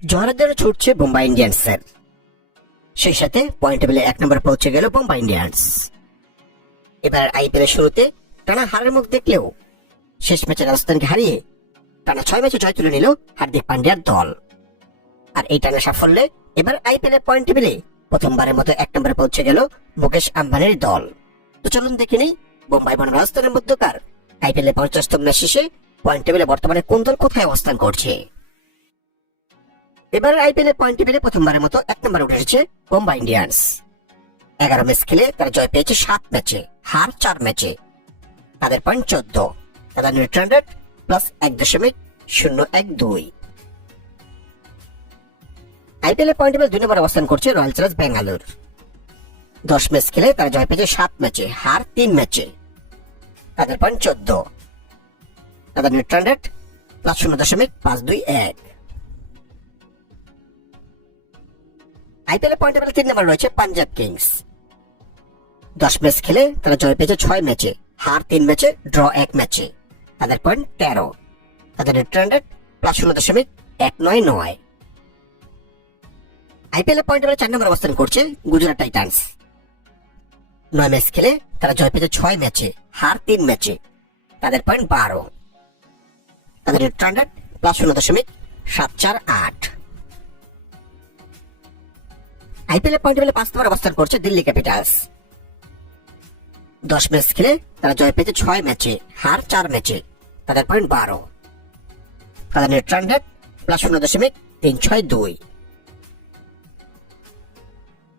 জোয়ারদের ছুটছে মুম্বাই ইন্ডিয়ান্সের, সেই সাথে পয়েন্ট টেবিলে 1 নম্বরে পৌঁছে গেল মুম্বাই ইন্ডিয়ান্স। এবার আইপিএল এর শুরুতে টানা হারের মুখ দেখলেও শেষ ম্যাচে রাজস্থানকে হারিয়ে টানা 6 ম্যাচে জয় তুলে নিল হার্দিক পান্ডিয়ার দল। আর এই টানা সাফল্যে এবার আইপিএল এর পয়েন্ট টেবিলে প্রথমবারের মতো 1 নম্বরে পৌঁছে গেল মুকেশ আম্বানির দল। তো চলুন দেখে নিই মুম্বাই বনাম রাজস্থানের মধ্যকার আইপিএল এর 50তম ম্যাচ শেষে পয়েন্ট টেবিলে বর্তমানে কোন দল কোথায় অবস্থান করছে। এবার আইপিএল এর পয়েন্ট টেবিলে প্রথমবারের মতো 1 নম্বরে উঠে এসেছে মুম্বাই ইন্ডিয়ান্স। 11 ম্যাচ খেলে তারা জয় পেয়েছে 7 ম্যাচে, হার 4 ম্যাচে। তাদের পয়েন্ট 14, তাদের নেট রান রেট +1.012। আইপিএল এর পয়েন্ট টেবিলে 2 নম্বরে অবস্থান করছে রয়্যাল চ্যালেঞ্জার্স বেঙ্গালুরু। 10 ম্যাচ খেলে তারা জয় পেয়েছে 7 ম্যাচে, হার 3 ম্যাচে। তাদের পয়েন্ট 14, তাদের net run rate +0.521। IPL point টেবিলে 3 নম্বরে রয়েছে পাঞ্জাব কিংস। 10 ম্যাচ খেলে তারা জয় পেয়েছে 6 ম্যাচে, হার 3 ম্যাচে, ড্র 1 ম্যাচে। তাদের পয়েন্ট 13, তাদের net run rate +0.199। IPL point টেবিলে 4 নম্বরে অবস্থান করছে গুজরাট টাইটান্স। 9 ম্যাচ খেলে তারা জয় পেয়েছে 6 ম্যাচে, হার 3 ম্যাচে। তাদের পয়েন্ট 12, তাদের net run rate +0.748। IPL point টেবিলে 5 নম্বরে অবস্থান করছে দিল্লি ক্যাপিটালস। 10 ম্যাচ খেলে তারা জয় পেয়েছে 6 ম্যাচে, হার 4 ম্যাচে। তাদের পয়েন্ট 12, তাদের net run rate +0.362।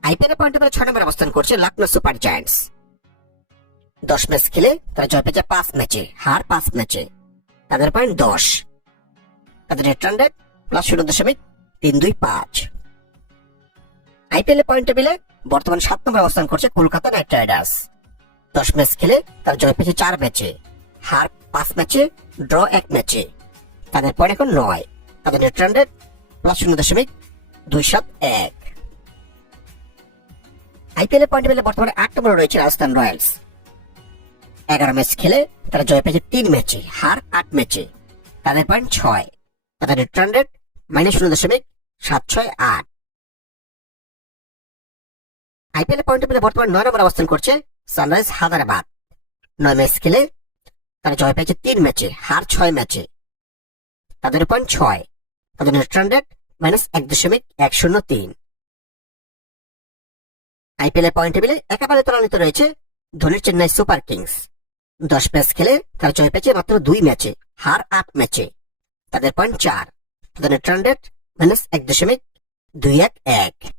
IPL point টেবিলে 6 নম্বরে অবস্থান করছে লখনৌ সুপার জায়ান্টস। 10 ম্যাচ খেলে তারা জয় পেয়েছে 5 ম্যাচে, হার 5 ম্যাচে। তাদের পয়েন্ট 10, তাদের net run rate +0.325। IPL point টেবিলে বর্তমান 7 নম্বরে অবস্থান করছে কলকাতা নাইট রাইডার্স। 10 ম্যাচ খেলে তারা জয় পেয়েছে 4 ম্যাচে, হার 5 ম্যাচে, ড্র 1 ম্যাচে। তাদের পয়েন্ট এখন 9, তাদের net run rate +0.271। IPL point টেবিলে বর্তমানে 8 নম্বরে রয়েছে রাজস্থান রয়্যালস। 11 ম্যাচ খেলে তারা জয় পেয়েছে 3 ম্যাচে, হার 8 ম্যাচে। তাদের পয়েন্ট 6, তাদের net run rate -0.768। IPL point টেবিলে বর্তমানে 9 নম্বরে অবস্থান করছে সানরাইজ হায়দ্রাবাদ। 9 ম্যাচ খেলে তারা জয় পেয়েছে 3 ম্যাচে, হার 6 ম্যাচে। তাদের পয়েন্ট 6, তাদের net run rate -1.103। IPL point টেবিলে একেবারে তলানিতে রয়েছে ধোনির চেন্নাই সুপার কিংস। 10 ম্যাচ খেলে তারা জয় পেয়েছে মাত্র 2 ম্যাচে, হার 8 ম্যাচে। তাদের পয়েন্ট 4, তাদের নেট রান রেট -1.211।